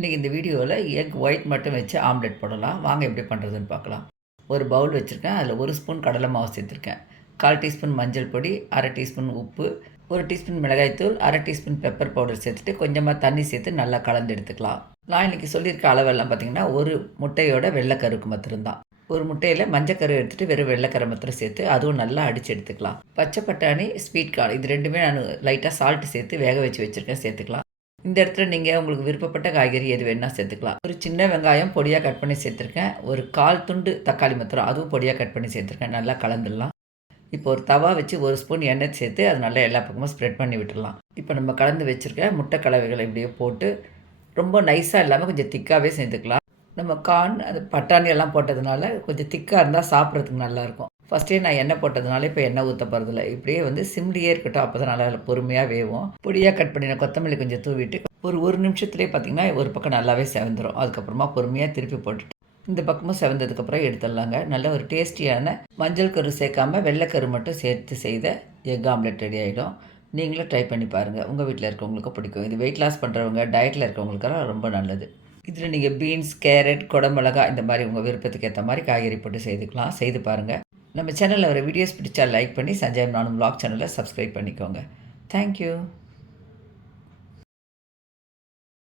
இன்றைக்கி இந்த வீடியோவில் எக் ஒயிட் மட்டும் வச்சு ஆம்லெட் போடலாம். வாங்க எப்படி பண்ணுறதுன்னு பார்க்கலாம். ஒரு பவுல் வச்சுருக்கேன். அதில் 1 ஸ்பூன் கடலை மாவு சேர்த்துருக்கேன். 1/4 டீஸ்பூன் மஞ்சள் பொடி, 1/2 டீஸ்பூன் உப்பு, 1 டீஸ்பூன் மிளகாய்த்தூள், 1/2 டீஸ்பூன் பெப்பர் பவுடர் சேர்த்துட்டு கொஞ்சமாக தண்ணி சேர்த்து நல்லா கலந்து எடுத்துக்கலாம். நான் இன்றைக்கி சொல்லியிருக்க அளவெல்லாம் பார்த்திங்கன்னா ஒரு முட்டையோட வெள்ளைக்கருக்கு மாத்திரம்தான். ஒரு முட்டையில் மஞ்சக்கரு எடுத்துகிட்டு வெறும் வெள்ளைக்கரை மாத்திரம் சேர்த்து அதுவும் நல்லா அடித்து எடுத்துக்கலாம். பச்சை பட்டாணி, ஸ்வீட் கார்ன் இது ரெண்டுமே நான் லைட்டாக சால்ட்டு சேர்த்து வேக வச்சு வச்சுருக்கேன், சேர்த்துக்கலாம். இந்த இடத்துல நீங்கள் உங்களுக்கு விருப்பப்பட்ட காய்கறி எது வேணால் சேர்த்துக்கலாம். ஒரு சின்ன வெங்காயம் பொடியாக கட் பண்ணி சேர்த்துருக்கேன். ஒரு 1/4 துண்டு தக்காளி மாத்திரம் அதுவும் பொடியாக கட் பண்ணி சேர்த்துருக்கேன். நல்லா கலந்துடலாம். இப்போ ஒரு தவா வச்சு 1 ஸ்பூன் எண்ணெய் சேர்த்து அது நல்லா எல்லா பக்கமும் ஸ்ப்ரெட் பண்ணி விட்டுடலாம். இப்போ நம்ம கலந்து வச்சுருக்க முட்டை கலவைகளை இப்படியே போட்டு ரொம்ப நைஸாக இல்லாமல் கொஞ்சம் திக்காகவே சேர்த்துக்கலாம். நம்ம கார்ன் அது பட்டாணி எல்லாம் போட்டதுனால கொஞ்சம் திக்காக இருந்தால் சாப்பிட்றதுக்கு நல்லாயிருக்கும். ஃபஸ்ட்டே நான் எண்ணெய் போட்டதுனால இப்போ எண்ணெய் ஊற்ற போகிறதில்ல. இப்படியே சிம்லியே இருக்கட்டும், அப்போ தான் நல்லா பொறுமையாக வேவும். பொடியாக கட் பண்ணின கொத்தமல்லி கொஞ்சம் தூவிட்டு ஒரு நிமிஷத்துலேயே பார்த்திங்கன்னா ஒரு பக்கம் நல்லாவே செவந்துடும். அதுக்கப்புறமா பொறுமையாக திருப்பி போட்டுட்டு இந்த பக்கமும் செவந்ததுக்கப்புறம் எடுத்துடலாங்க. நல்ல ஒரு டேஸ்டியான மஞ்சள் கரு சேர்க்காமல் வெள்ளைக்கரு மட்டும் சேர்த்து செய்த எக் ஆம்லெட் ரெடி ஆகிடும். நீங்களும் ட்ரை பண்ணி பாருங்கள். உங்கள் வீட்டில் இருக்கவங்களுக்கு பிடிக்கும். இது வெயிட் லாஸ் பண்ணுறவங்க, டயட்டில் இருக்கவங்களுக்கெல்லாம் ரொம்ப நல்லது. இதில் நீங்கள் பீன்ஸ், கேரட், குடமிளகா இந்த மாதிரி உங்கள் விருப்பத்துக்கு ஏற்ற மாதிரி காய்கறி போட்டு செய்து பாருங்கள். நம்ம சேனலில் வர வீடியோஸ் பிடிச்சா லைக் பண்ணி சஞ்சய் நானும் vlog சேனலை சப்ஸ்கிரைப் பண்ணிக்கோங்க. தேங்க்யூ.